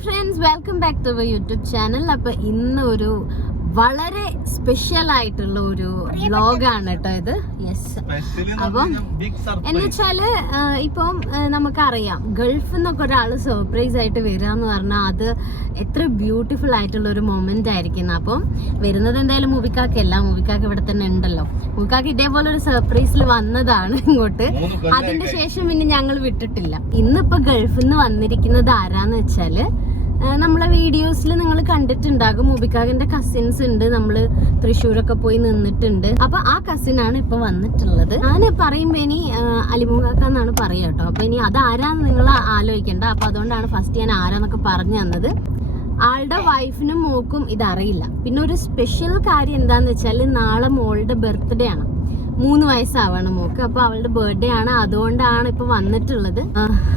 Hi friends, welcome back to our YouTube channel. അപ്പൊ ഇന്ന് ഒരു വളരെ സ്പെഷ്യൽ ആയിട്ടുള്ള ഒരു വ്ലോഗാണ് കേട്ടോ ഇത്. യെസ്, അപ്പം എന്നുവെച്ചാല് ഇപ്പം നമുക്കറിയാം ഗൾഫിൽ നിന്നൊക്കെ ഒരാൾ സർപ്രൈസ് ആയിട്ട് വരിക എന്ന് പറഞ്ഞാൽ അത് എത്ര ബ്യൂട്ടിഫുൾ ആയിട്ടുള്ള ഒരു മൊമെന്റ് ആയിരിക്കും. അപ്പം വരുന്നത് എന്തായാലും മൂവിക്കാക്കല്ല, മൂവിക്കാക്ക് ഇവിടെ തന്നെ ഉണ്ടല്ലോ. മൂവിക്കാക്ക് ഇതേപോലെ ഒരു സർപ്രൈസിൽ വന്നതാണ് ഇങ്ങോട്ട്. അതിന്റെ ശേഷം പിന്നെ ഞങ്ങൾ വിട്ടിട്ടില്ല. ഇന്നിപ്പോ ഗൾഫിൽ നിന്ന് വന്നിരിക്കുന്നത് ആരാന്ന് വെച്ചാല് നമ്മളെ വീഡിയോസിൽ നിങ്ങൾ കണ്ടിട്ടുണ്ടാകും. മുബിക്കാകിന്റെ കസിൻസ് ഉണ്ട്, നമ്മള് തൃശ്ശൂരൊക്കെ പോയി നിന്നിട്ടുണ്ട്. അപ്പൊ ആ കസിനാണ് ഇപ്പൊ വന്നിട്ടുള്ളത്. ഞാൻ പറയുമ്പോ ഇനി അലിമുഖാക്ക എന്നാണ് പറയാ കേട്ടോ. അപ്പൊ ഇനി അതാരാന്ന് നിങ്ങൾ ആലോചിക്കണ്ട. അപ്പൊ അതുകൊണ്ടാണ് ഫസ്റ്റ് ഞാൻ ആരാന്നൊക്കെ പറഞ്ഞു തന്നത്. ആളുടെ വൈഫിനും മോക്കും ഇതറിയില്ല. പിന്നെ ഒരു സ്പെഷ്യൽ കാര്യം എന്താന്ന് വെച്ചാല് നാളെ മോളുടെ ബർത്ത്ഡേ ആണ്. 3 വയസ്സാവണം മോക്ക്. അപ്പൊ അവളുടെ ബർത്ത്ഡേ ആണ്, അതുകൊണ്ടാണ് ഇപ്പൊ വന്നിട്ടുള്ളത്.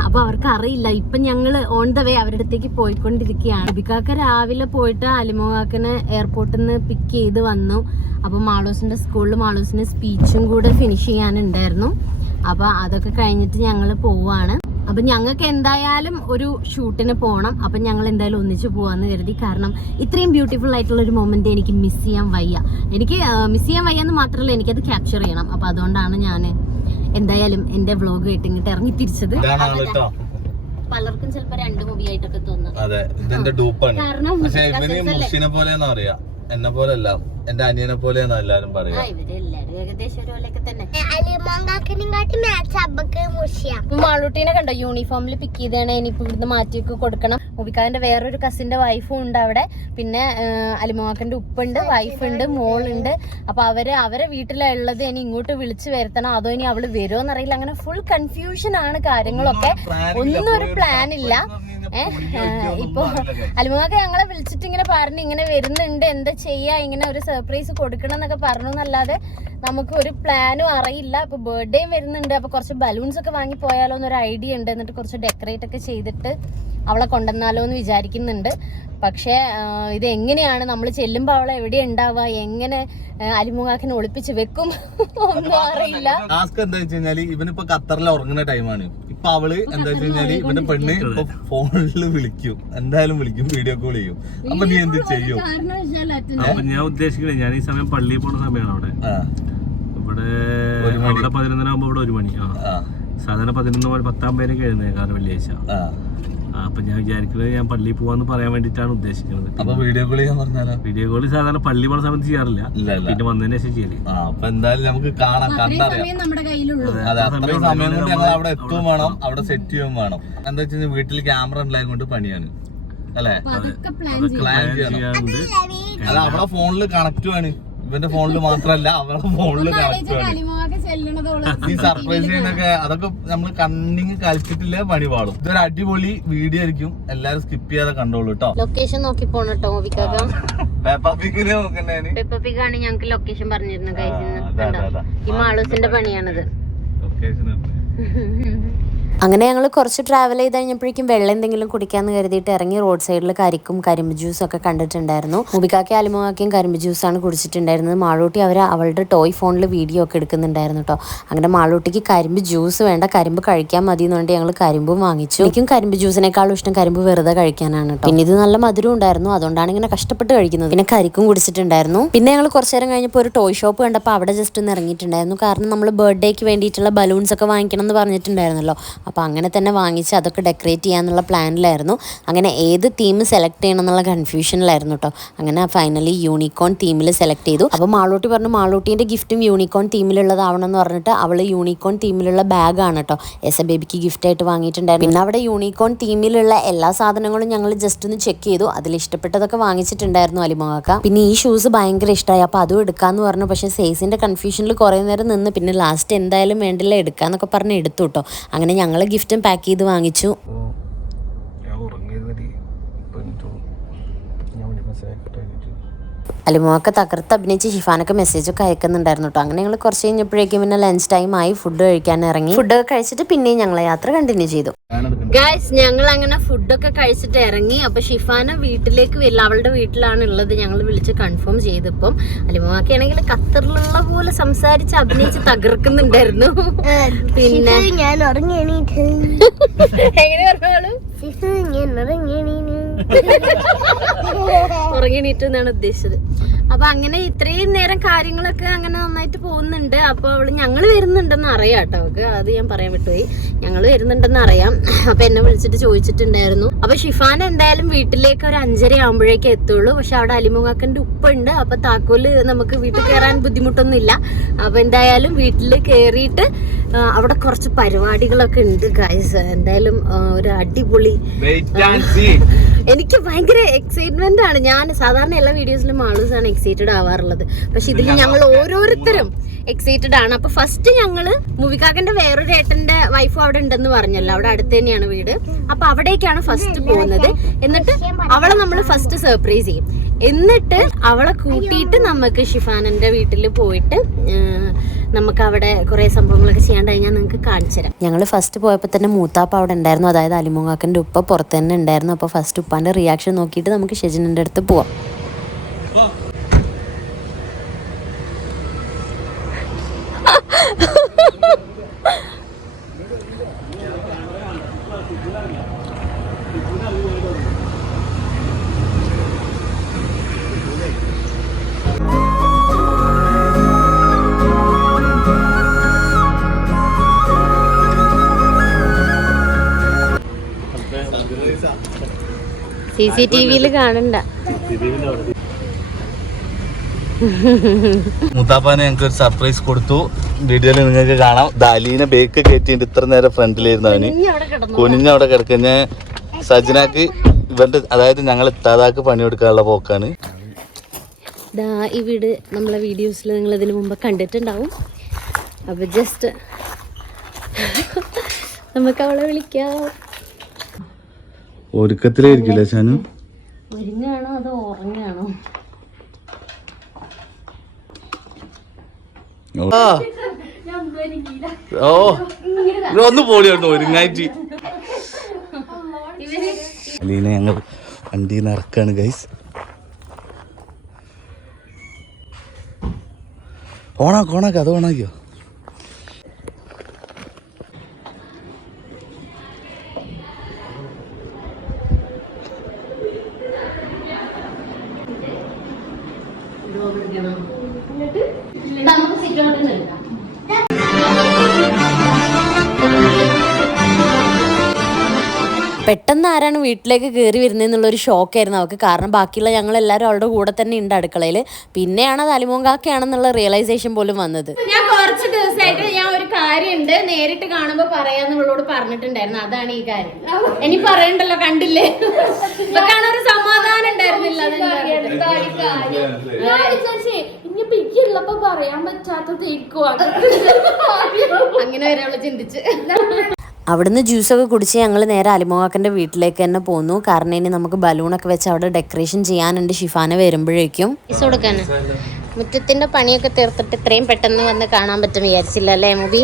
അപ്പൊ അവർക്ക് അറിയില്ല. ഇപ്പൊ ഞങ്ങള് ഓൺ ദ വേ അവരുടെ അടുത്തേക്ക് പോയിക്കൊണ്ടിരിക്കുകയാണ്. ബിക്കാക്ക രാവിലെ പോയിട്ട് അലിമോക്കാക്കനെ എയർപോർട്ടിൽ നിന്ന് പിക്ക് ചെയ്ത് വന്നു. അപ്പൊ മാളൂസിന്റെ സ്കൂളിൽ മാളൂസിന്റെ സ്പീച്ചും കൂടെ ഫിനിഷ് ചെയ്യാനുണ്ടായിരുന്നു. അപ്പൊ അതൊക്കെ കഴിഞ്ഞിട്ട് ഞങ്ങള് പോവാണ്. അപ്പൊ ഞങ്ങൾക്ക് എന്തായാലും ഒരു ഷൂട്ടിന് പോകണം. അപ്പൊ ഞങ്ങൾ എന്തായാലും ഒന്നിച്ച് പോവാന്ന് കരുതി. കാരണം ഇത്രയും ബ്യൂട്ടിഫുൾ ആയിട്ടുള്ള ഒരു മൊമെന്റ് എനിക്ക് മിസ് ചെയ്യാൻ വയ്യ. എനിക്ക് മിസ് ചെയ്യാൻ വയ്യെന്ന് മാത്രമല്ല, എനിക്കത് ക്യാപ്ചർ ചെയ്യണം. അപ്പൊ അതുകൊണ്ടാണ് ഞാൻ എന്തായാലും എന്റെ വ്ലോഗ് ആയിട്ട് ഇങ്ങോട്ട് ഇറങ്ങി തിരിച്ചത്. പലർക്കും ചിലപ്പോ 2 മൂവി ആയിട്ടൊക്കെ തോന്നുന്നു. എന്നെ പോലെയല്ല, എന്റെ അനിയനെ പോലെയാണ് എല്ലാരും പറയാ. മാളൂട്ടീനെ കണ്ടോ യൂണിഫോമിൽ പിക്ക് ചെയ്താണ്. ഇനിയിപ്പോ ഇവിടുന്ന് മാറ്റിയൊക്കെ കൊടുക്കണം. മുബിക്കാന്റെ വേറൊരു കസിന്റെ വൈഫും ഉണ്ട് അവിടെ. പിന്നെ അലിമാക്കന്റെ ഉപ്പുണ്ട്, വൈഫുണ്ട്, മോളുണ്ട്. അപ്പൊ അവരെ വീട്ടിലുള്ളത് ഇനി ഇങ്ങോട്ട് വിളിച്ചു വരുത്തണം. അതോ ഇനി അവള് വരുമോന്ന് അറിയില്ല. അങ്ങനെ ഫുൾ കൺഫ്യൂഷൻ ആണ് കാര്യങ്ങളൊക്കെ. ഒന്നും ഒരു പ്ലാൻ ഇല്ല. ഇപ്പൊ അലിമാക്ക ഞങ്ങളെ വിളിച്ചിട്ട് ഇങ്ങനെ പറഞ്ഞു ഇങ്ങനെ വരുന്നുണ്ട്, എന്താ ചെയ്യാ, ഇങ്ങനെ ഒരു സർപ്രൈസ് കൊടുക്കണം എന്നൊക്കെ പറഞ്ഞു എന്നല്ലാതെ നമുക്ക് ഒരു പ്ലാനും അറിയില്ല. അപ്പൊ ബർത്ത്ഡേയും വരുന്നുണ്ട്. അപ്പൊ കുറച്ച് ബലൂൺസ് ഒക്കെ വാങ്ങി പോയാലോ എന്നൊരു ഐഡിയ ഉണ്ട്. എന്നിട്ട് കുറച്ച് ഡെക്കറേറ്റ് ഒക്കെ ചെയ്തിട്ട് അവളെ കൊണ്ടുവന്നാലോ എന്ന് വിചാരിക്കുന്നുണ്ട്. പക്ഷെ ഇത് എങ്ങനെയാണ് നമ്മൾ ചെല്ലുമ്പോ അവളെ എവിടെ ഉണ്ടാവുക, എങ്ങനെ അലിമുഖാക്കിനെ ഒളിപ്പിച്ച് വെക്കും ഒന്നും അറിയില്ല. ടാസ്ക് എന്താ വെച്ച് കഴിഞ്ഞാല് ഇവനിപ്പോ ഖത്തറിൽ ഉറങ്ങുന്ന ടൈമാണ്. ഇപ്പൊ അവള് എന്താ വെച്ച് കഴിഞ്ഞാല് ഇവന്റെ പെണ്ണ് ഇപ്പൊ ഫോണിൽ വിളിക്കും, എന്തായാലും വിളിക്കും, വീഡിയോ കോൾ ചെയ്യും. അപ്പൊ നീ എന്ത് ചെയ്യും? അപ്പൊ ഞാൻ ഉദ്ദേശിക്കണേ, ഞാൻ ഈ സമയം പള്ളിയിൽ പോണ സമയമാണ്. ഇവിടെ 11 ആകുമ്പോ ഇവിടെ 1 മണി. സാധാരണ 11 മുതൽ 10 പേരൊക്കെ എഴുന്നേക്കാറ് വെള്ളിയാഴ്ച. അപ്പൊ ഞാൻ വിചാരിക്കുന്നത് ഞാൻ പള്ളിയിൽ പോവാന്ന് പറയാൻ വേണ്ടിട്ടാണ് ഉദ്ദേശിക്കുന്നത്. അപ്പൊ വീഡിയോ കോൾ ചെയ്യാൻ പറഞ്ഞാലോ? വീഡിയോ കോൾ സാധാരണ പള്ളി പോണ സമയത്ത് ചെയ്യാറില്ല, പിന്നെ വന്നതിന് ശേഷം ചെയ്യല്. അപ്പൊ എന്തായാലും നമുക്ക് കാണാം, കണ്ടറിയാം. അതെ, അത്രയും സമയം കൊണ്ട് ഞങ്ങൾ അവിടെ എത്തുകയും വേണം, അവിടെ സെറ്റ് ചെയ്യുകയും വേണം. എന്താ വെച്ചാൽ വീട്ടിൽ ക്യാമറ ഉണ്ടായത് കൊണ്ട് പണിയാണ് അല്ലേ? പ്ലാൻ ചെയ്യാനുണ്ട്. അല്ല, അവിടെ ഫോണില് കണക്റ്റുമാണ്. ഇവന്റെ ഫോണില് മാത്രല്ല, അവരുടെ ഫോണില് കണക്റ്റുമാണ്. ഈ സർപ്രൈസ് ചെയ്യുന്നൊക്കെ അതൊക്കെ നമ്മള് കണ്ണിങ് കളിച്ചിട്ടില്ലേ പണി പാടും. ഇതൊരു അടിപൊളി വീഡിയോ ആയിരിക്കും, എല്ലാരും സ്കിപ്പ് ചെയ്യാതെ കണ്ടോളൂ കേട്ടോ. ലൊക്കേഷൻ നോക്കി പോണട്ടോ മൂവിക്കാക്കാം. പെപ്പപ്പിക്കാണ് ഞങ്ങക്ക് ലൊക്കേഷൻ പറഞ്ഞിരുന്നു. ഈ മാളൂസിന്റെ പണിയാണിത്. അങ്ങനെ ഞങ്ങൾ കുറച്ച് ട്രാവൽ ചെയ്ത് കഴിഞ്ഞപ്പോഴേക്കും വെള്ളം എന്തെങ്കിലും കുടിക്കാന്ന് കരുതിയിട്ട് ഇറങ്ങി. റോഡ് സൈഡിൽ കരിമ്പ് ജ്യൂസും ഒക്കെ കണ്ടിട്ടുണ്ടായിരുന്നു. മുബിക്കാക്കി അലിമുഖാക്കിയും കരിമ്പ് ജ്യൂസാണ് കുടിച്ചിട്ടുണ്ടായിരുന്നത്. മാളൂട്ടി അവളുടെ ടോയ് ഫോണിൽ വീഡിയോ ഒക്കെ എടുക്കുന്നുണ്ടായിരുന്നു കേട്ടോ. അങ്ങനെ മാളൂട്ടിക്ക് കരിമ്പ് ജ്യൂസ് വേണ്ട, കരിമ്പ് കഴിക്കാൻ മതി എന്ന് പറഞ്ഞിട്ട് ഞങ്ങൾ കരിമ്പും വാങ്ങിച്ചു. എനിക്കും കരിമ്പ് ജ്യൂസിനേക്കാളും ഇഷ്ടം കരിമ്പ് വെറുതെ കഴിക്കാനാണ് കേട്ടോ. പിന്നെ ഇത് നല്ല മധുരം ഉണ്ടായിരുന്നു, അതുകൊണ്ടാണ് ഇങ്ങനെ കഷ്ടപ്പെട്ട് കഴിക്കുന്നത്. പിന്നെ കരിക്കും കുടിച്ചിട്ടുണ്ടായിരുന്നു. പിന്നെ ഞങ്ങൾ കുറച്ചു നേരം കഴിഞ്ഞപ്പോൾ ഒരു ടോയ് ഷോപ്പ് കണ്ടപ്പോൾ അവിടെ ജസ്റ്റ് ഒന്ന് ഇറങ്ങിയിട്ടുണ്ടായിരുന്നു. കാരണം നമ്മൾ ബർത്ത്ഡേക്ക് വേണ്ടിയിട്ടുള്ള ബലൂൺസ് ഒക്കെ വാങ്ങിക്കണം എന്ന് പറഞ്ഞിട്ടുണ്ടായിരുന്നല്ലോ. അപ്പോൾ അങ്ങനെ തന്നെ വാങ്ങിച്ച് അതൊക്കെ ഡെക്കറേറ്റ് ചെയ്യാന്നുള്ള പ്ലാനിലായിരുന്നു. അങ്ങനെ ഏത് തീം സെലക്ട് ചെയ്യണം എന്നുള്ള കൺഫ്യൂഷനിലായിരുന്നു കേട്ടോ. അങ്ങനെ ഫൈനലി യൂണിക്കോൺ തീമിൽ സെലക്ട് ചെയ്തു. അപ്പോൾ മാളൂട്ടി പറഞ്ഞു മാളൂട്ടീൻ്റെ ഗിഫ്റ്റും യൂണിക്കോൺ തീമിലുള്ളതാവണം എന്ന് പറഞ്ഞിട്ട് അവൾ യൂണിക്കോൺ തീമിലുള്ള ബാഗാണ് കേട്ടോ എസ് ബേബിക്ക് ഗിഫ്റ്റായിട്ട് വാങ്ങിയിട്ടുണ്ടായിരുന്നു. പിന്നെ അവിടെ യൂണിക്കോൺ തീമിലുള്ള എല്ലാ സാധനങ്ങളും ഞങ്ങൾ ജസ്റ്റ് ഒന്ന് ചെക്ക് ചെയ്തു. അതിൽ ഇഷ്ടപ്പെട്ടതൊക്കെ വാങ്ങിച്ചിട്ടുണ്ടായിരുന്നു അലിമുഖാക്ക. പിന്നെ ഈ ഷൂസ് ഭയങ്കര ഇഷ്ടമായി. അപ്പോൾ അതും എടുക്കാമെന്ന് പറഞ്ഞു. പക്ഷേ സൈസിൻ്റെ കൺഫ്യൂഷനിൽ കുറേ നേരം നിന്ന് പിന്നെ ലാസ്റ്റ് എന്തായാലും വേണ്ടില്ല എടുക്കാന്നൊക്കെ പറഞ്ഞ് എടുത്തു കേട്ടോ. അങ്ങനെ ഞങ്ങൾ ഗിഫ്റ്റും പാക്ക് ചെയ്ത് വാങ്ങിച്ചു. അലിമുഖാക്ക തകർത്ത് അഭിനയിച്ച് ഷിഫാനൊക്കെ മെസ്സേജൊക്കെ അയക്കുന്നുണ്ടായിരുന്നു കേട്ടോ. അങ്ങനെ ഞങ്ങൾ കുറച്ച് കഴിഞ്ഞപ്പോഴേക്കും പിന്നെ ലഞ്ച് ടൈം ആയി, ഫുഡ് കഴിക്കാൻ ഇറങ്ങി. ഫുഡൊക്കെ കഴിച്ചിട്ട് പിന്നെയും ഞങ്ങളെ യാത്ര കണ്ടിന്യൂ ചെയ്തു. ഗൈസ്, ഞങ്ങൾ അങ്ങനെ ഫുഡൊക്കെ കഴിച്ചിട്ട് ഇറങ്ങി. അപ്പൊ ഷിഫാന വീട്ടിലേക്ക് വരില്ല, അവളുടെ വീട്ടിലാണ് ഉള്ളത്. ഞങ്ങൾ വിളിച്ച് കൺഫേം ചെയ്തപ്പം അലിമുഖാക്കയാണെങ്കിൽ ഖത്തറിലുള്ള പോലെ സംസാരിച്ച് അഭിനയിച്ച് തകർക്കുന്നുണ്ടായിരുന്നു. പിന്നെ ഞാൻ എങ്ങനെ പറഞ്ഞോളൂ, ഉറങ്ങിണീറ്റ് എന്നാണ് ഉദ്ദേശിച്ചത്. അപ്പൊ അങ്ങനെ ഇത്രയും നേരം കാര്യങ്ങളൊക്കെ അങ്ങനെ നന്നായിട്ട് പോകുന്നുണ്ട്. അപ്പൊ ഞങ്ങള് വരുന്നുണ്ടെന്ന് അറിയാം കേട്ടോ അവൾക്ക്, അത് ഞാൻ പറയാൻ വിട്ടുപോയി. ഞങ്ങള് വരുന്നുണ്ടെന്ന് അറിയാം. അപ്പൊ എന്നെ വിളിച്ചിട്ട് ചോദിച്ചിട്ടുണ്ടായിരുന്നു. അപ്പൊ ഷിഫാൻ എന്തായാലും വീട്ടിലേക്ക് ഒരു 5:30 ആകുമ്പോഴേക്കും എത്തുള്ളൂ. പക്ഷെ അവിടെ അലിമുങ്ങാക്കന്റെ ഉപ്പുണ്ട്. അപ്പൊ താക്കോല് നമുക്ക് വീട്ടിൽ കയറാൻ ബുദ്ധിമുട്ടൊന്നും ഇല്ല. അപ്പൊ എന്തായാലും വീട്ടിൽ കയറിയിട്ട് അവിടെ കുറച്ച് പരിപാടികളൊക്കെ ഉണ്ട് ഗൈസ്. എന്തായാലും ഒരു അടിപൊളി, എനിക്ക് ഭയങ്കര എക്സൈറ്റ്മെന്റ് ആണ്. ഞാൻ സാധാരണ എല്ലാ വീഡിയോസിലും മാളൂസാണ് എക്സൈറ്റഡ് ആവാറുള്ളത്, പക്ഷെ ഇതിൽ ഞങ്ങൾ ഓരോരുത്തരും എക്സൈറ്റഡ് ആണ്. അപ്പൊ ഫസ്റ്റ് ഞങ്ങള് മൂവിക്കാക്കന്റെ വേറൊരു ഏട്ടന്റെ വൈഫും അവിടെ ഉണ്ടെന്ന് പറഞ്ഞല്ലോ, അവിടെ അടുത്ത് തന്നെയാണ് വീട്. അപ്പൊ അവിടേക്കാണ് ഫസ്റ്റ് പോകുന്നത്. എന്നിട്ട് അവളെ നമ്മൾ ഫസ്റ്റ് സർപ്രൈസ് ചെയ്യും. എന്നിട്ട് അവളെ കൂട്ടിയിട്ട് നമുക്ക് ഷിഫാനന്റെ വീട്ടിൽ പോയിട്ട് നമുക്ക് അവിടെ കുറെ സംഭവങ്ങളൊക്കെ ചെയ്യാൻ കഴിഞ്ഞാൽ നിങ്ങൾക്ക് കാണിച്ചു തരാം. ഞങ്ങൾ ഫസ്റ്റ് പോയപ്പോൾ തന്നെ മൂത്താപ്പ അവിടെ ഉണ്ടായിരുന്നു, അതായത് അലിമുങ്ങാക്കന്റെ ഉപ്പ പുറത്ത് തന്നെ ഉണ്ടായിരുന്നു. അപ്പോൾ ഫസ്റ്റ് ഉപ്പാന്റെ റിയാക്ഷൻ നോക്കിയിട്ട് നമുക്ക് ഷെജിനിന്റെ അടുത്ത് പോവാം. CCTV കാണണ്ട. മുത്താപ്പാനെ ഞങ്ങൾക്ക് ഒരു സർപ്രൈസ് കൊടുത്തു. വീഡിയോയിൽ നിങ്ങൾക്ക് കാണാം. ദാലീനെ ബേക്ക് കയറ്റിയിട്ട് ഇത്ര നേരം ഫ്രണ്ടിലായിരുന്നു അവന് കുനിഞ്ഞവിടെ കിടക്കുന്ന. സജ്ജനാക്ക് ഇവന്റെ, അതായത് ഞങ്ങൾ ഇത്താതാക്ക് പണിയെടുക്കാനുള്ള പോക്കാണ്. ഈ വീട് നമ്മളെ വീഡിയോസിൽ നിങ്ങൾ ഇതിന് മുമ്പ് കണ്ടിട്ടുണ്ടാവും. അപ്പൊ ജസ്റ്റ് നമുക്ക് അവളെ വിളിക്കാം. ഒരുക്കത്തിലായിരിക്കില്ല ഷാനു? ഒരുങ്ങാണോ അതോ ഉറങ്ങാണോ? ഓ ഒന്ന് പോടിയായിരുന്നു ഒരുങ്ങായിട്ട്. അലീനെ ഞങ്ങൾ വണ്ടിയിൽ നിന്ന് ഇറക്കാണ് ഗൈസ്. ഓണാക്ക് അത് ഓണാക്കിയോ? നമുക്ക് സിറ്റൗട്ടിൽ നിൽക്കാം. പെട്ടെന്ന് ആരാണ് വീട്ടിലേക്ക് കയറി വരുന്നതെന്നുള്ളൊരു ഷോക്കായിരുന്നു അവൾക്ക്. കാരണം ബാക്കിയുള്ള ഞങ്ങളെല്ലാവരും അവളുടെ കൂടെ തന്നെ ഉണ്ട് അടുക്കളയിൽ. പിന്നെയാണ് അത് അലിമോങ്കാക്കയാണെന്നുള്ള റിയലൈസേഷൻ പോലും വന്നത്. ഞാൻ കുറച്ച് ദിവസമായിട്ട് ഞാൻ ഒരു കാര്യമുണ്ട് നേരിട്ട് കാണുമ്പോൾ പറയാന്ന് ഇവളോട് പറഞ്ഞിട്ടുണ്ടായിരുന്നു. അതാണ് ഈ കാര്യം. ഇനി പറയണ്ടല്ലോ, കണ്ടില്ലേ? കാണാൻ ഒരു സമാധാനം ഉണ്ടായിരുന്നില്ല. ഇനിയിപ്പോ ഇക്കുള്ളപ്പോ പറയാൻ പറ്റാത്തതായിരിക്കും അങ്ങനെ വരെ അവള് ചിന്തിച്ച്. അവിടുന്ന് ജ്യൂസൊക്കെ കുടിച്ച് ഞങ്ങൾ നേരെ അലിമോക്കാക്കൻ്റെ വീട്ടിലേക്ക് തന്നെ പോന്നു. കാരണം ഇനി നമുക്ക് ബലൂണൊക്കെ വെച്ച് അവിടെ ഡെക്കറേഷൻ ചെയ്യാനുണ്ട് ഷിഫാന വരുമ്പോഴേക്കും. പൈസ കൊടുക്കാന് മുറ്റത്തിന്റെ പണിയൊക്കെ തീർത്തിട്ട് ഇത്രയും പെട്ടെന്ന് വന്ന് കാണാൻ പറ്റും വിചാരിച്ചില്ല അല്ലേ മൂവി?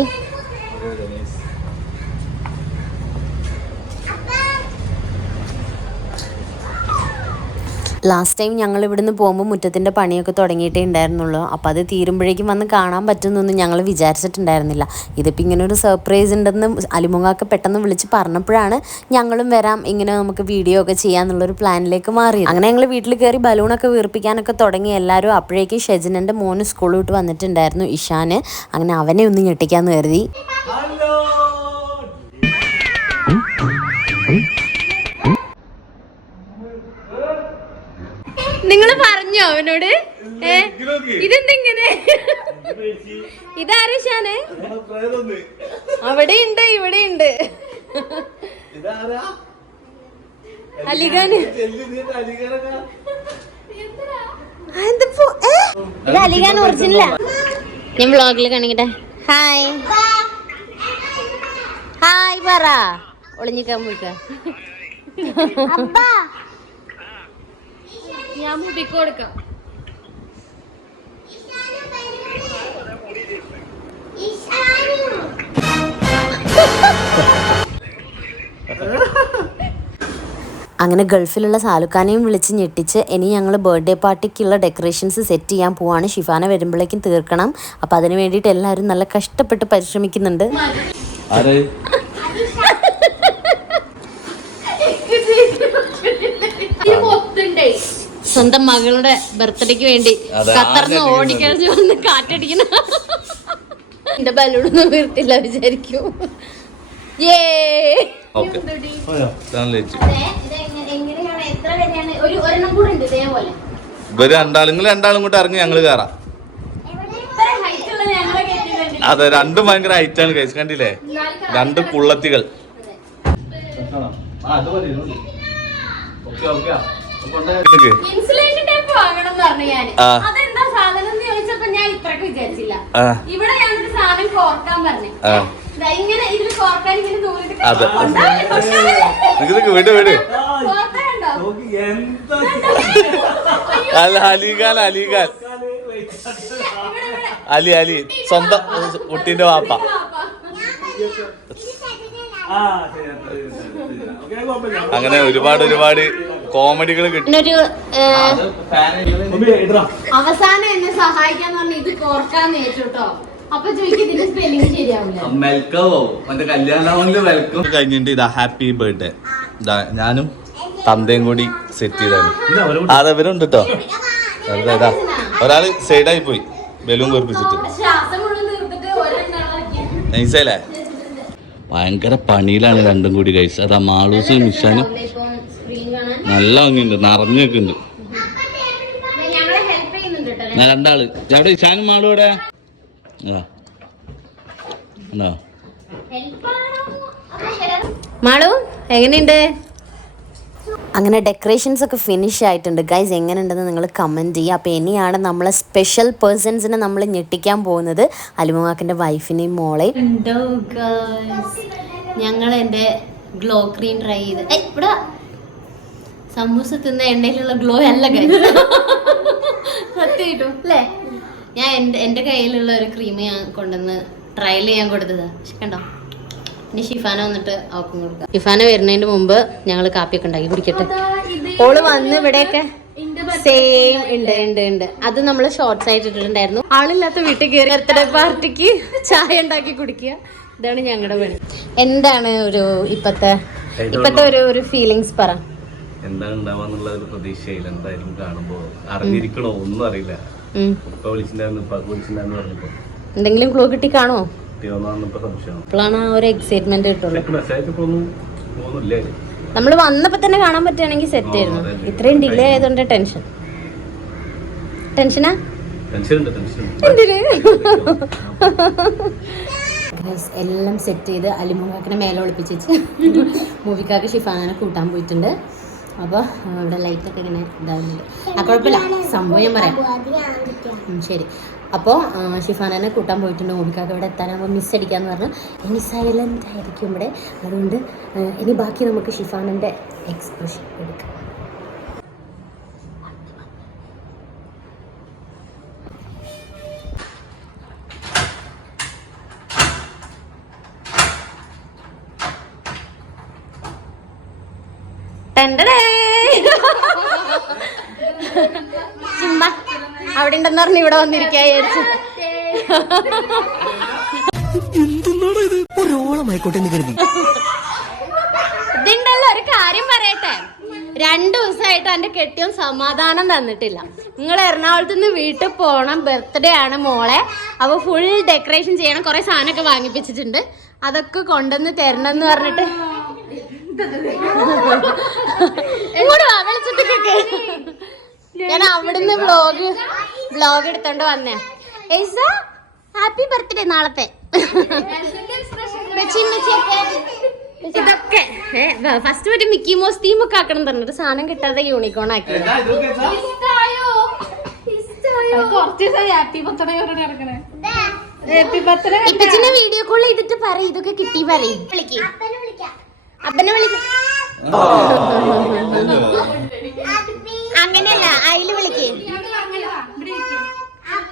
ലാസ്റ്റ് ടൈം ഞങ്ങൾ ഇവിടുന്ന് പോകുമ്പോൾ മുറ്റത്തിൻ്റെ പണിയൊക്കെ തുടങ്ങിയിട്ടേ ഉണ്ടായിരുന്നുള്ളൂ. അപ്പോൾ അത് തീരുമ്പോഴേക്കും വന്ന് കാണാൻ പറ്റുമെന്നൊന്നും ഞങ്ങൾ വിചാരിച്ചിട്ടുണ്ടായിരുന്നില്ല. ഇതിപ്പോൾ ഇങ്ങനെ ഒരു സർപ്രൈസ് ഉണ്ടെന്ന് അലിമുങ്ങാക്ക് പെട്ടെന്ന് വിളിച്ച് പറഞ്ഞപ്പോഴാണ് ഞങ്ങളും വരാം, ഇങ്ങനെ നമുക്ക് വീഡിയോ ഒക്കെ ചെയ്യാന്നുള്ളൊരു പ്ലാനിലേക്ക് മാറി. അങ്ങനെ ഞങ്ങൾ വീട്ടിൽ കയറി ബലൂണൊക്കെ വീർപ്പിക്കാനൊക്കെ തുടങ്ങി എല്ലാവരും. അപ്പോഴേക്കും ഷെജിനൻ്റെ മോന് സ്കൂളിൽ വിട്ട് വന്നിട്ടുണ്ടായിരുന്നു, ഇഷാന്. അങ്ങനെ അവനെ ഒന്ന് ഞെട്ടിക്കാന്ന് കരുതി. നിങ്ങൾ പറഞ്ഞോ അവനോട്? ഇതെന്തെങ്ങനെ? ഇതാരാണ്? അവിടെയുണ്ട്, ഇവിടെയുണ്ട്. അലിഖാന്. ഇത് അലിഖാൻ ഒറിജിനലാ. ഞാൻ വ്ളോഗിൽ കാണിക്കട്ടെ. ഹായ് ഹായ് പറ. ഒളിഞ്ഞിക്കാൻ പോയിക്ക. ഞാൻ മുടിക്ക് കൊടുക്കാം. അങ്ങനെ ഗൾഫിലുള്ള സാലുക്കാനെയും വിളിച്ച് ഞെട്ടിച്ച് ഇനി ഞങ്ങൾ ബർത്ത്ഡേ പാർട്ടിക്കുള്ള ഡെക്കറേഷൻസ് സെറ്റ് ചെയ്യാൻ പോവാണ്. ഷിഫാന വരുമ്പോഴേക്കും തീർക്കണം. അപ്പം അതിന് വേണ്ടിയിട്ട് എല്ലാവരും നല്ല കഷ്ടപ്പെട്ട് പരിശ്രമിക്കുന്നുണ്ട്. സ്വന്തം മകളുടെ ബർത്ത്ഡേക്ക് വേണ്ടി ഖത്തറിന്ന് ഓടിക്കഴിഞ്ഞ് വന്ന് കാറ്റടിക്കുന്ന എന്റെ ബലൂണൊന്നും വീർത്തില്ല വിചാരിക്കും. ഇവര് രണ്ടാളും കൂടെ ഇറങ്ങി ഞങ്ങള് കയറാം. അതെ, രണ്ടും ഭയങ്കര ഹൈറ്റാണ് കഴിച്ച്, കണ്ടില്ലേ? രണ്ട് പുള്ളത്തികൾ. ഇൻസുലേഷൻ ടേപ്പ് വാങ്ങണം പറഞ്ഞു ഞാൻ. അതെന്താ സാധനം എന്ന് ചോദിച്ചപ്പോ ഞാൻ ഇത്രക്ക് വിചാരിച്ചില്ല. ഇവിടെ ഞാനൊരു സാധനം കോർക്കാൻ പറഞ്ഞു. ഇങ്ങനെ ഇതിൽ കോർക്കാൻ ഇങ്ങനെ ദൂരത്ത് വിട്. അലി സ്വന്തം കുട്ടീന്റെ വാപ്പ. അങ്ങനെ ഒരുപാട് കോമഡികൾ കിട്ടും. അവസാനം എന്നെ സഹായിക്കാന്ന് പറഞ്ഞ ഇത് കോർക്കാന്ന് ഏറ്റുട്ടോ. അപ്പൊ ചോദിക്കും ഇതിന്റെ സ്പെല്ലിംഗ് ശരിയാവില്ല. വെൽക്കം കഴിഞ്ഞിട്ട് ഇതാ ഹാപ്പി ബർത്ത്ഡേ. ഞാനും തന്തയും കൂടി സെറ്റ് ചെയ്താണ്. അതവരുണ്ട് കേട്ടോ. ഇതാ ഒരാള് സൈഡായി പോയി ബലൂൺ വീർപ്പിച്ചിട്ട്. നൈസല്ലേ? ഭയങ്കര പണിയിലാണ് രണ്ടും കൂടി കഴിച്ചത്. അതാ മാളൂസും മിഷാനും നല്ല ഭംഗിയുണ്ട്, നിറഞ്ഞു വെക്കുന്നുണ്ട്. ഞാൻ രണ്ടാള് എവിടെ? ഇഷാനും മാളും എവിടെ? മാളു എങ്ങനെയുണ്ട്? അങ്ങനെ ഡെക്കറേഷൻസ് ഒക്കെ ഫിനിഷ് ആയിട്ടുണ്ട് ഗൈസ്. എങ്ങനെയുണ്ടെന്ന് നിങ്ങൾ കമൻറ്റ് ചെയ്യുക. അപ്പോൾ ഇനിയാണ് നമ്മളെ സ്പെഷ്യൽ പേഴ്സൺസിനെ നമ്മൾ ഞെട്ടിക്കാൻ പോകുന്നത്, അലിമുമാക്കിൻ്റെ വൈഫിനെയും മോളെയും. ഞങ്ങൾ എൻ്റെ ഗ്ലോ ക്രീം ട്രൈ ചെയ്ത് ഇവിടെ സമൂസ തിന്ന എണ്ണയിലുള്ള ഗ്ലോ അല്ല ഗൈസ്, സത്യമായിട്ടും അല്ലേ? ഞാൻ എൻ്റെ കയ്യിലുള്ള ഒരു ക്രീം ഞാൻ കൊണ്ടുവന്ന് ട്രയൽ ചെയ്യാൻ കൊടുത്തതാ. കണ്ടോ? ഇനി ഷിഫാന വന്നിട്ട് അവക്കും കൊടുക്കാം. ഷിഫാന വരുന്നതിന് മുമ്പ് ഞങ്ങൾ കാപ്പിയൊക്കെ ഉണ്ടാക്കി കുടിക്കട്ടെ. ഓള് വന്ന് ഇവിടെയൊക്കെ സെയിം ഉണ്ട്. അത് നമ്മൾ ഷോർട്സ് ആയിട്ട് ഇട്ടിട്ടുണ്ടായിരുന്നു. ആളില്ലാത്ത വീട്ടിൽ കയറി ബർത്ത്ഡേ പാർട്ടിക്ക് ചായ ഉണ്ടാക്കി കുടിക്കുക. ഇതാണ് ഞങ്ങളുടെ പണി. എന്താണ് ഇപ്പത്തെ ഒരു ഫീലിങ്സ് പറ. എന്താണ് ഉണ്ടാവാന്നുള്ള ഒരു പ്രതീക്ഷയില്ല. എന്തായാലും കാണുമ്പോ അറിഞ്ഞിരിക്കണോ ഒന്നും അറിയില്ല. എന്തെങ്കിലും ക്ലൂ കിട്ടി കാണോ? ഇപ്പോഴാണ് ആ ഒരു എക്സൈറ്റ്മെന്റ് കിട്ടുള്ളൂ. നമ്മൾ വന്നപ്പോ തന്നെ കാണാൻ പറ്റുകയാണെങ്കിൽ സെറ്റ് ആയിരുന്നു. ഇത്രയും ഡിലേ ആയതുകൊണ്ട് ടെൻഷനാ എല്ലാം സെറ്റ് ചെയ്ത് അലിമുഖാക്കിനെ മേലെ ഒളിപ്പിച്ച് മൂവിക്കാക്ക് ഷിഫാനെ കൂട്ടാൻ പോയിട്ടുണ്ട്. അപ്പോൾ ഇവിടെ ലൈറ്റൊക്കെ ഇങ്ങനെ ഇതാവുന്നുണ്ട്. കുഴപ്പമില്ല, സംഭവം ഞാൻ പറയാം. ശരി. അപ്പോൾ ഷിഫാനെ കൂട്ടാൻ പോയിട്ടുണ്ട്. മൂവിക്കാക്ക് ഇവിടെ എത്താനാകുമ്പോൾ മിസ് അടിക്കാന്ന് പറഞ്ഞു. ഇനി സൈലൻ്റ് ആയിരിക്കും ഇവിടെ. അതുകൊണ്ട് ഇനി ബാക്കി നമുക്ക് ഷിഫാനൻ്റെ എക്സ്പ്രഷൻ എടുക്കാം. ചുമ്മാ അവിടെ ഉണ്ടെന്ന് പറഞ്ഞ് ഇവിടെ വന്നിരിക്കാ വിചാരിച്ചു. ഇതുണ്ടല്ലോ, ഒരു കാര്യം പറയട്ടെ. 2 ദിവസമായിട്ട് എന്റെ കെട്ടിയും സമാധാനം തന്നിട്ടില്ല. നിങ്ങൾ എറണാകുളത്ത് നിന്ന് വീട്ടിൽ പോകണം, ബർത്ത്ഡേ ആണ് മോളെ. അപ്പൊ ഫുൾ ഡെക്കറേഷൻ ചെയ്യണം. കുറെ സാധനമൊക്കെ വാങ്ങിപ്പിച്ചിട്ടുണ്ട്. അതൊക്കെ കൊണ്ടുവന്ന് തരണം എന്ന് പറഞ്ഞിട്ട് ഇങ്ങോട്ട് വാ, വെളിച്ചത്തേക്കൊക്കെ. ഞാൻ അവിടുന്ന് വ്ലോഗ് എടുത്തോണ്ട് വന്നേ. ഹാപ്പി ബർത്ത്ഡേ നാളത്തെ. ഇതൊക്കെ ഫസ്റ്റ് മറ്റേ മിക്കി മൗസ് തീം ഒക്കെ ആക്കണം പറഞ്ഞിട്ട് സാധനം കിട്ടാതെ യൂണിക്കോൺ ആക്കി. ഇപ്പച്ചിനെ വീഡിയോ കോൾ ചെയ്തിട്ട് പറയും ഇതൊക്കെ കിട്ടി പറയും. അപ്പനെ വിളിക്കും. അങ്ങനെയല്ല, അതില് വിളിക്കും.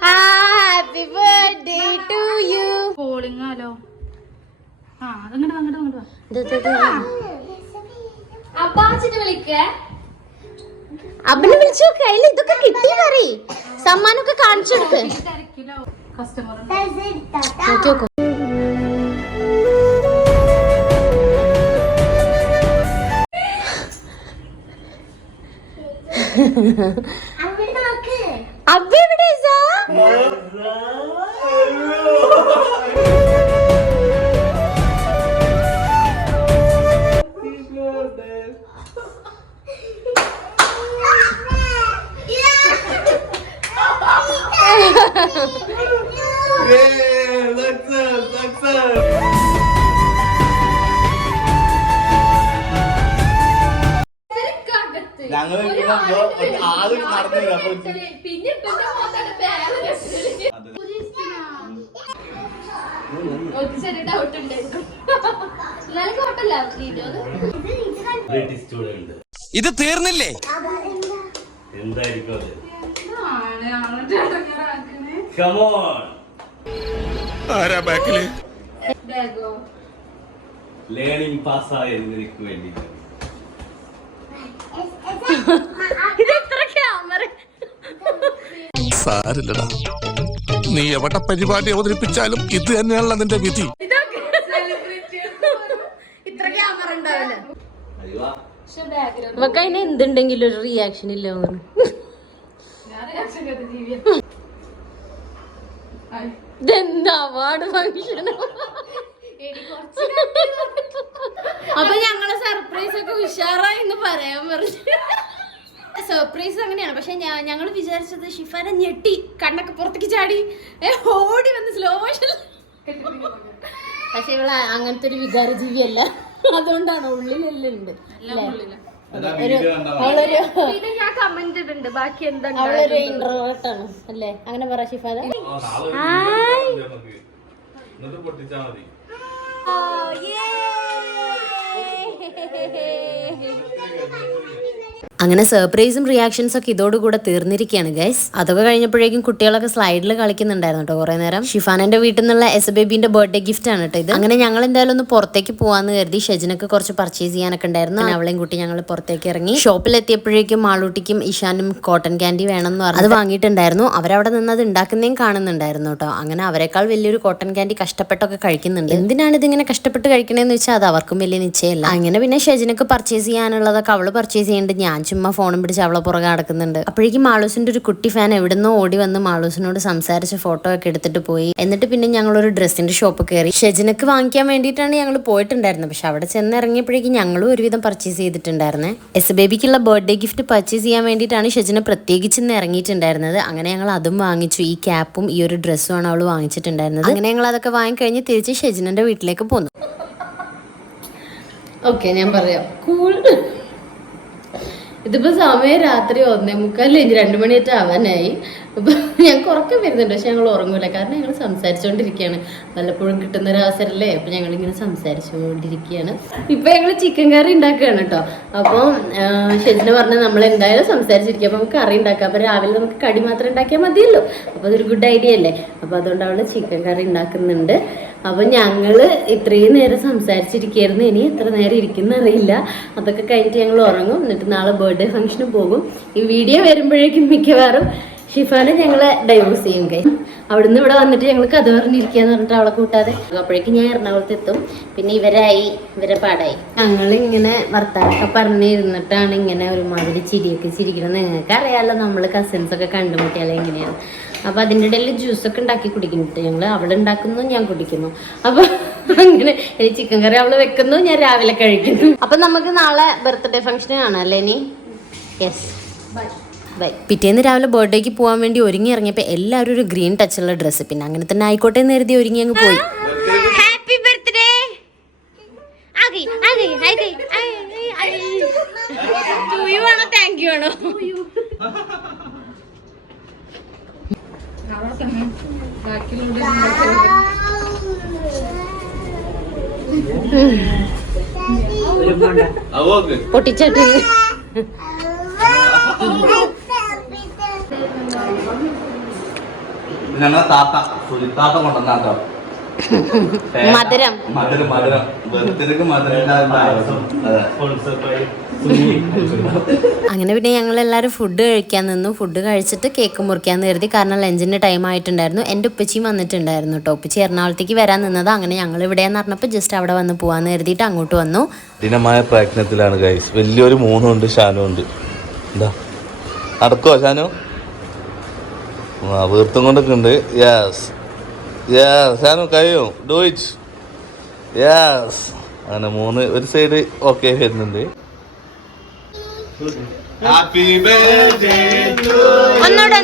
Happy birthday to you. പോളിങ്ങാലോ അപ്പനെ വിളിച്ചു നോക്ക്. അതിൽ ഇതൊക്കെ കിട്ടി പറയും. സമ്മാനൊക്കെ കാണിച്ചു കൊടുക്ക്. നോക്കി. അബ്ബി എവിടെ ഞങ്ങൾ ആള് നടന്നില്ല. ഇത് തീർന്നില്ലേ? എന്തായിരിക്കും അത്? Come on. ആരാ ബാക്കില്? ലേണിംഗ് പാസ്സായതിനു വേണ്ടി സാരില്ലടാ, നീ എവിടെ പരിപാടി അവതരിപ്പിച്ചാലും ഇത് തന്നെയാണല്ലോ നിന്റെ വിധി. ഇവക്ക് അതിന് എന്തുണ്ടെങ്കിലും ഒരു റിയാക്ഷൻ ഇല്ല. ഇതെന്താ അവാർഡ് ഫംഗ്ഷനോ? അപ്പൊ ഞങ്ങളെ സർപ്രൈസ് ഒക്കെ ഉഷാറായി എന്ന് പറയാൻ പറഞ്ഞു. സർപ്രൈസ് അങ്ങനെയാണ്. പക്ഷെ ഞങ്ങൾ വിചാരിച്ചത് ഷിഫാനെ ഞെട്ടി കണ്ണൊക്കെ പുറത്തേക്ക് ചാടി ഓടി വന്ന് സ്ലോ മോഷൻ. പക്ഷെ ഇവള് അങ്ങനത്തെ ഒരു വികാര ജീവിയല്ല, അതുകൊണ്ടാണ് ഉള്ളിലെല്ലാം ഉണ്ട് അല്ലേ? അവളൊരു ഇൻട്രോവേർട്ടാണ് അല്ലേ? അങ്ങനെ പറ ഷിഫാന. അങ്ങനെ സർപ്രൈസും റിയാക്ഷൻസ് ഒക്കെ ഇതോടുകൂടെ തീർന്നിരിക്കുകയാണ് ഗൈസ്. അതൊക്കെ കഴിഞ്ഞപ്പോഴേക്കും കുട്ടികളൊക്കെ സ്ലൈഡിൽ കളിക്കുന്നുണ്ടായിരുന്നു കേട്ടോ കുറെ നേരം. ഷിഫാനന്റെ വീട്ടിൽ നിന്നുള്ള എസബേബിന്റെ ബർത്ത്ഡേ ഗിഫ്റ്റ് ആണ് കേട്ടോ ഇത്. അങ്ങനെ ഞങ്ങൾ എന്തായാലും ഒന്ന് പുറത്തേക്ക് പോവാന്ന് കരുതി. ഷെജിനൊക്കെ കുറച്ച് പർച്ചേസ് ചെയ്യാനൊക്കെ ഉണ്ടായിരുന്നു. അവളെയും കൂട്ടി ഞങ്ങൾ പുറത്തേക്ക് ഇറങ്ങി. ഷോപ്പിലെത്തിയപ്പോഴേക്കും മാളൂട്ടിക്കും ഇഷാനും കോട്ടൺ ക്യാൻഡി വേണമെന്ന് പറഞ്ഞു അത് വാങ്ങിയിട്ടുണ്ടായിരുന്നു. അവരവിടെ നിന്ന് അത് ഉണ്ടാക്കുന്നതും കാണുന്നുണ്ടായിരുന്നു കേട്ടോ. അങ്ങനെ അവരെക്കാൾ വലിയൊരു കോട്ടൺ ക്യാൻഡി കഷ്ടപ്പെട്ടൊക്കെ കഴിക്കുന്നുണ്ട്. എന്തിനാണ് ഇതിങ്ങനെ കഷ്ടപ്പെട്ട് കഴിക്കണേന്ന് വെച്ചാൽ അത് അവർക്കും വലിയ നിശ്ചയമല്ല. അങ്ങനെ പിന്നെ ഷെജിനൊക്കെ പർച്ചേസ് ചെയ്യാനുള്ളതൊക്കെ അവള് പർച്ചേസ് ചെയ്യുന്നുണ്ട്. ഞാൻ ചുമ്മാ ഫോണും പിടിച്ച് അവളെ പുറകെ നടക്കുന്നുണ്ട്. അപ്പോഴേക്കും മാളൂസിന്റെ ഒരു കുട്ടി ഫാൻ എവിടുന്നോ ഓടി വന്ന് മാളൂസിനോട് സംസാരിച്ച് ഫോട്ടോ ഒക്കെ എടുത്തിട്ട് പോയി. എന്നിട്ട് പിന്നെ ഞങ്ങളൊരു ഡ്രസ്സിന്റെ ഷോപ്പ് കയറി. ഷെജിനക്ക് വാങ്ങിക്കാൻ വേണ്ടിയിട്ടാണ് ഞങ്ങൾ പോയിട്ടുണ്ടായിരുന്നത്. പക്ഷെ അവിടെ ചെന്ന് ഇറങ്ങിയപ്പോഴേക്കും ഞങ്ങളും ഒരുവിധം പർച്ചേസ് ചെയ്തിട്ടുണ്ടായിരുന്നേ. എസ് ബേബിക്കുള്ള ബർത്ത്ഡേ ഗിഫ്റ്റ് പർച്ചേസ് ചെയ്യാൻ വേണ്ടിയിട്ടാണ് ഷെജിനെ പ്രത്യേകിച്ച് ഇന്ന് ഇറങ്ങിയിട്ടുണ്ടായിരുന്നത്. അങ്ങനെ ഞങ്ങൾ അതും വാങ്ങിച്ചു. ഈ ക്യാപ്പും ഈ ഒരു ഡ്രസ്സുമാണ് അവൾ വാങ്ങിച്ചിട്ടുണ്ടായിരുന്നത്. അങ്ങനെ ഞങ്ങൾ അതൊക്കെ വാങ്ങിക്കഴിഞ്ഞ് തിരിച്ച് ഷെജിനന്റെ വീട്ടിലേക്ക് പോന്നു. ഓക്കെ, ഞാൻ പറയാം. കൂൾ. ഇതിപ്പോ സമയം രാത്രി 1:45, 2 മണിയായിട്ട് ആവാനായി. അപ്പൊ ഞങ്ങൾക്ക് ഉറക്കം വരുന്നുണ്ട്, പക്ഷെ ഞങ്ങൾ ഉറങ്ങൂല. കാരണം ഞങ്ങൾ സംസാരിച്ചുകൊണ്ടിരിക്കുകയാണ്. വല്ലപ്പോഴും കിട്ടുന്ന ഒരു അവസരമല്ലേ, അപ്പൊ ഞങ്ങളിങ്ങനെ സംസാരിച്ചുകൊണ്ടിരിക്കുകയാണ്. ഇപ്പൊ ഞങ്ങൾ ചിക്കൻ കറി ഉണ്ടാക്കുകയാണ് കേട്ടോ. അപ്പോൾ ഷെജിന് പറഞ്ഞാൽ നമ്മൾ എന്തായാലും സംസാരിച്ചിരിക്കുക, അപ്പൊ നമുക്ക് കറി ഉണ്ടാക്കാം. അപ്പൊ രാവിലെ നമുക്ക് കടി മാത്രം ഉണ്ടാക്കിയാൽ മതിയല്ലോ. അപ്പൊ അതൊരു ഗുഡ് ഐഡിയ അല്ലേ? അപ്പൊ അതുകൊണ്ട് അവള് ചിക്കൻ കറി ഉണ്ടാക്കുന്നുണ്ട്. അപ്പൊ ഞങ്ങള് ഇത്രയും നേരം സംസാരിച്ചിരിക്കുകയായിരുന്നു. ഇനി എത്ര നേരം ഇരിക്കുന്ന അറിയില്ല. അതൊക്കെ കഴിഞ്ഞിട്ട് ഞങ്ങൾ ഉറങ്ങും. എന്നിട്ട് നാളെ ബർത്ത്ഡേ ഫംഗ്ഷന് പോകും. ഈ വീഡിയോ വരുമ്പോഴേക്കും മിക്കവാറും ഷിഫാനെ ഞങ്ങളെ ഡൈവോഴ്സ് ചെയ്യും. അവിടുന്ന് ഇവിടെ വന്നിട്ട് ഞങ്ങൾ കഥ പറഞ്ഞിരിക്കാന്ന് പറഞ്ഞിട്ട് അവളെ കൂട്ടാതെ. അപ്പോഴേക്കും ഞാൻ എറണാകുളത്ത് എത്തും. പിന്നെ ഇവരെ പാടായി. ഞങ്ങളിങ്ങനെ വർത്താനൊക്കെ പറഞ്ഞിരുന്നിട്ടാണ് ഇങ്ങനെ ഒരുമാതിരി ചിരിയൊക്കെ ചിരിക്കുന്നത്. നിങ്ങൾക്ക് അറിയാമല്ലോ നമ്മൾ കസിൻസൊക്കെ കണ്ടുമുട്ടിയാലേ എങ്ങനെയാണ്. അപ്പൊ അതിൻ്റെ ഇടയിൽ ജ്യൂസൊക്കെ ഉണ്ടാക്കി കുടിക്കുന്നുണ്ട് ഞങ്ങൾ. അവൾ ഉണ്ടാക്കുന്നു, ഞാൻ കുടിക്കുന്നു. അപ്പൊ അങ്ങനെ ഇനി ചിക്കൻ കറി അവള് വെക്കുന്നു, ഞാൻ രാവിലെ കഴിക്കുന്നു. അപ്പൊ നമുക്ക് നാളെ ബർത്ത്ഡേ ഫംഗ്ഷന് കാണാം അല്ലേ? ഇനി യെസ്, ബൈ. പിറ്റേന്ന് രാവിലെ ബർത്ത്ഡേക്ക് പോകാൻ വേണ്ടി ഒരുങ്ങി ഇറങ്ങിയപ്പോൾ എല്ലാവരും ഒരു ഗ്രീൻ ടച്ചുള്ള ഡ്രസ്സ്. പിന്നെ അങ്ങനെ തന്നെ ആയിക്കോട്ടെ എന്ന് കരുതി ഒരുങ്ങി അങ്ങ് പോയി. Happy birthday. താങ്ക് യു ആണോ? പൊട്ടിച്ചാട്ടി ഞങ്ങളെ താത്ത സുജിത്താത്ത കൊണ്ടുവന്നാട്ടോ മധുരം. ബർത്ത്ഡേക്ക് മധുരം. അങ്ങനെ പിന്നെ ഞങ്ങൾ എല്ലാവരും ഫുഡ് കഴിക്കാൻ നിന്നു. ഫുഡ് കഴിച്ചിട്ട് കേക്ക് മുറിക്കാന്ന് കരുതി. കാരണം ലഞ്ചിന്റെ ടൈം ആയിട്ടുണ്ടായിരുന്നു. എൻ്റെ ഉപ്പച്ചിയും വന്നിട്ടുണ്ടായിരുന്നു കേട്ടോ. ഉപ്പച്ചി എറണാകുളത്തേക്ക് വരാൻ നിന്നത്. അങ്ങനെ ഞങ്ങൾ ഇവിടെയെന്ന് പറഞ്ഞപ്പോൾ ജസ്റ്റ് അവിടെ വന്ന് പോവാന്ന് കരുതിയിട്ട് അങ്ങോട്ട് വന്നു. ദിനമായ പ്രയത്നത്തിലാണ് ഗൈസ്. വലിയൊരു 3 ഉണ്ട്, ശാലം ഉണ്ട്. എന്താ നടക്കോ ഷാനു? ആ വീർത്തും കൊണ്ടൊക്കെ ഉണ്ട്. യെസ് യെസ് ഷാനു കഴിയും. Do it. യെസ്. അങ്ങനെ 3 ഒരു സൈഡ് ഓക്കെ വരുന്നുണ്ട്. ഹാപ്പി ബർത്ത്ഡേ ടു ഒന്നോടെ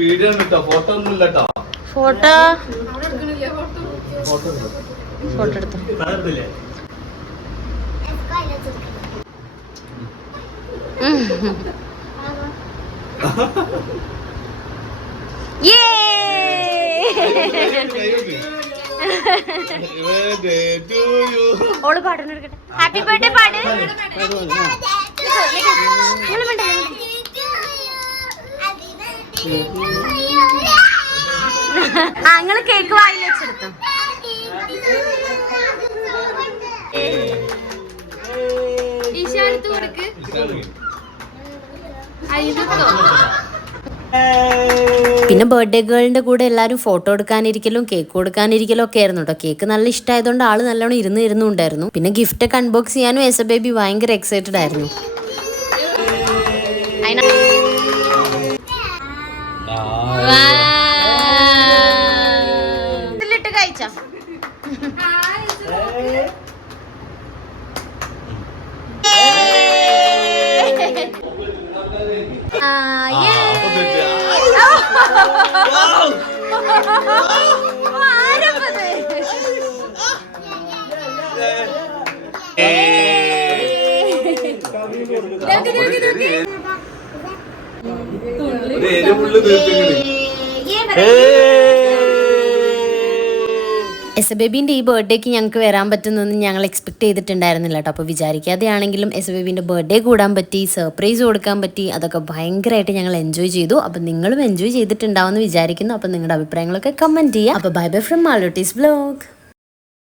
വീഡിയോ കിട്ടോ? ഫോട്ടോ ഒന്നും ഇല്ലട്ടോ. ഫോട്ടോ എടുത്തു. ഓള് പാടുന്നെടുക്കട്ടെ. ഹാപ്പി ബർത്ത്ഡേ പാട്. ഞങ്ങള് കേക്ക് വാങ്ങി വെച്ചെടുത്തു. പിന്നെ ബർത്ത്ഡേ ഗേളിന്റെ കൂടെ എല്ലാവരും ഫോട്ടോ എടുക്കാനിരിക്കലും കേക്ക് കൊടുക്കാനിരിക്കലും ഒക്കെ ആയിരുന്നു കേട്ടോ. കേക്ക് നല്ല ഇഷ്ടമായതുകൊണ്ട് ആള് നല്ലോണം ഇരുന്നുണ്ടായിരുന്നു. പിന്നെ ഗിഫ്റ്റ് ഒക്കെ അൺബോക്സ് ചെയ്യാനും എസ ബേബി ഭയങ്കര എക്സൈറ്റഡ് ആയിരുന്നു. കഴിച്ച എസ് ബേബിന്റെ ഈ ബർത്ത്ഡേക്ക് ഞങ്ങൾക്ക് വരാൻ പറ്റുന്നൊന്നും ഞങ്ങൾ എക്സ്പെക്ട് ചെയ്തിട്ടുണ്ടായിരുന്നില്ല കേട്ടോ. അപ്പോൾ വിചാരിക്കാതെയാണെങ്കിലും എസ് ബേബിന്റെ ബർത്ത്ഡേ കൂടാൻ പറ്റി, സർപ്രൈസ് കൊടുക്കാൻ പറ്റി. അതൊക്കെ ഭയങ്കരമായിട്ട് ഞങ്ങൾ എൻജോയ് ചെയ്തു. അപ്പം നിങ്ങളും എൻജോയ് ചെയ്തിട്ടുണ്ടാവുമെന്ന് വിചാരിക്കുന്നു. അപ്പം നിങ്ങളുടെ അഭിപ്രായങ്ങളൊക്കെ കമന്റ് ചെയ്യുക. അപ്പോൾ ബൈ ബൈ ഫ്രം മാളൂട്ടീസ് വ്ലോഗ്.